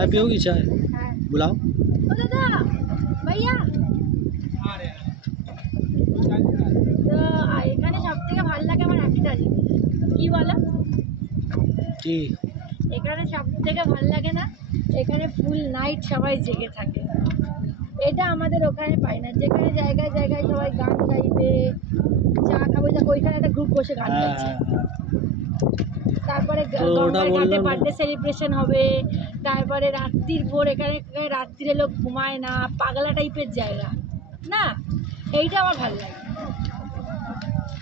चाय पियोगी चाय? बुलाओ। ओ दादा भैया তো এখানে সবথেকে ভালো লাগে আমার একটা জিনিস কি বলো কি এখানে সবথেকে ভালো লাগে না এখানে ফুল নাইট সবাই জেগে থাকে এটা আমাদের ওখানে পাই না যেখানে জায়গায় জায়গায় সবাই গান গাইবে চা খাবে দেখো ওইখানে একটা গ্রুপ বসে গান গাইছে তারপরে গঙ্গার ঘাটে বার্থডে সেলিব্রেশন হবে তারপরে রাত্রির ভোর এখানে রাত্রিরে লোক ঘুমায় না পাগলা টাইপের জায়গা না এইটা আমার ভালো লাগে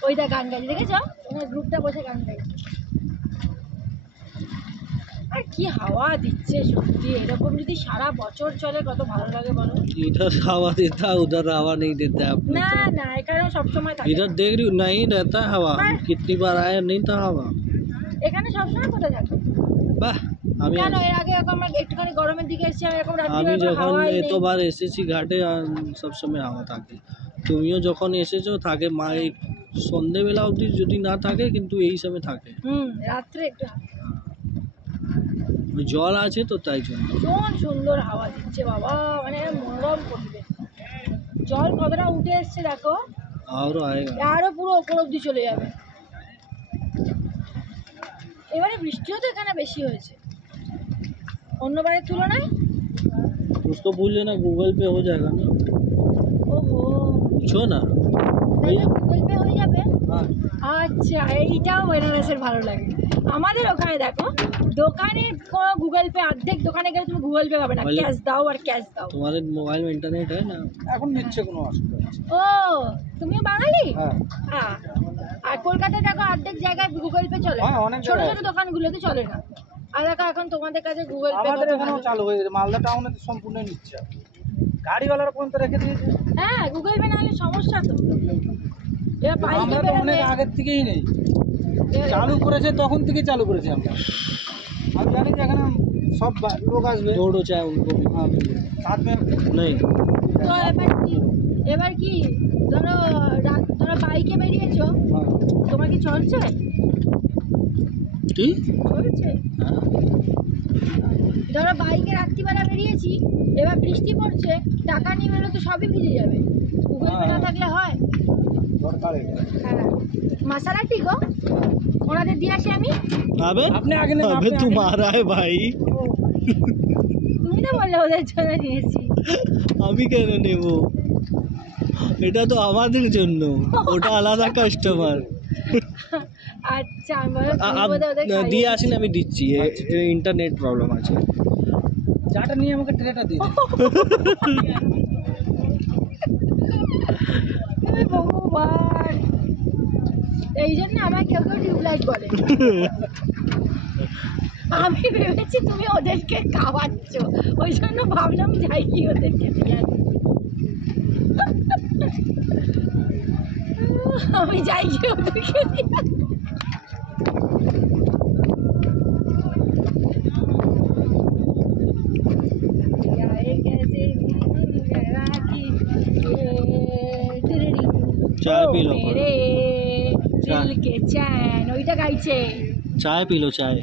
ওইটা গান গাইছে দেখেছো ওখানে গ্রুপটা বসে গান গাইছে আর কি হাওয়া দিচ্ছে সত্যি এরকম যদি সারা বছর চলে কত ভালো লাগে বলো इधर हवा देता उधर हवा नहीं देता है না না এখানে সবসময় থাকে इधर देख रही हूँ नहीं रहता है हवा कितनी बार आया नहीं था हवा এখানে সবসময় কোথায় থাকে বাহ আমি কেন এর আগে আমরা একটুখানি গরমের দিকে এসেছি আমি এরকম আমি রাত্রিবেলা যখন হাওয়াই নেই এতবার এসেছি ঘাটে সব সময় হাওয়া থাকে তুমিও যখন এসেছো থাকে মা এই সন্ধ্যেবেলা অবধি যদি না থাকে কিন্তু এই সময় থাকে রাত্রে একটু জল আছে তো তাই জন্য ভীষণ সুন্দর হাওয়া দিচ্ছে বাবা মানে মনোরম পরিবেশ জল কতটা উঠে এসছে দেখো আরো আয়েগা আরো পুরো ওপর অব্দি চলে যাবে এবারে বৃষ্টিও তো এখানে বেশি হয়েছে অন্যবারের তুলনায় उसको भूल लेना गूगल पे हो जाएगा ना ওহো पूछो ना গুগল পে হয়ে যাবে हाँ আচ্ছা এইটাও বেনারসের ভালো লাগে আমাদের ওখানে দেখো দোকানে কোনো গুগল পে অর্ধেক দোকানে গেলে তুমি গুগল পে পাবে না ক্যাশ দাও আর ক্যাশ দাও तुम्हारे मोबाइल में इंटरनेट है ना এখন নিচ্ছে কোনো অসুবিধা নেই ও তুমিও বাঙালি হ্যাঁ হ্যাঁ আর কলকাতায় দেখো অর্ধেক জায়গায় গুগল পে চলে হ্যাঁ অনেক ছোট ছোট দোকানগুলোতে চলে না আর দেখো এখন তোমাদের কাছে গুগল পে আমাদের এখানেও চালু হয়ে গেছে মালদা টাউনে তো সম্পূর্ণ নিচ্ছে গাড়িওয়ালারা পর্যন্ত রেখে দিয়েছে হ্যাঁ গুগল পে না হলে সমস্যা তো এবার বাইকে আমরা তো অনেক আগের থেকেই নেই চালু করেছে তখন থেকে চালু করেছে আমরা আমি জানি যে এখানে সব লোক আসবে দৌড়ো চায় উनको हाँ साथ में नहीं তো এবার কি ধরো ধরো বাইকে বেরিয়েছো তোমার কি চলছে কি চলছে ধরো বাইকে রাত্রিবেলা বেরিয়েছি এবার বৃষ্টি পড়ছে টাকা নিয়ে বেরো তো সবই ভিজে যাবে গুগল পে না থাকলে হয় হ্যাঁ মশালা ঠিক हो ওনাদের দিয়ে আসি আমি अबे आपने आगे नहीं अबे तुम्हारा है भाई তুমি তো বললে ওদের জন্য নিয়েছি আমি কেন নেব এটা তো আমাদের জন্য ওটা আলাদা কাস্টমার আচ্ছা আমি ওদের দিয়ে আসেন আমি দিচ্ছি ইন্টারনেট প্রবলেম আছে চাটা নিয়ে আমাকে ট্রেটা দিয়ে ভগবান এই জন্য আমার কেউ কেউ টিউবলাইট বলে আমি ভেবেছি তুমি ওদেরকে খাওয়াচ্ছ ওই জন্য ভাবলাম যাই কি ওদেরকে দিয়ে আমি যাই কি ওদেরকে দিয়ে चाय पी लो मेरे दिल के चैन ওইটা গাইছে चाय पी लो चाय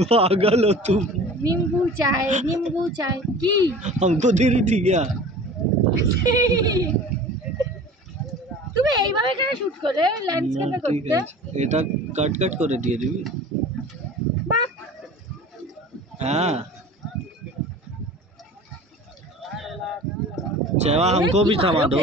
पागल हो तुम नींबू चाय की हमको दे रही थी क्या তুমি এইভাবে কেন শুট করে ল্যান্ডস্কেপে করতে এটা কাট কাট করে দিয়ে দিবি বাহ हाँ चाय हमको भी थमा दो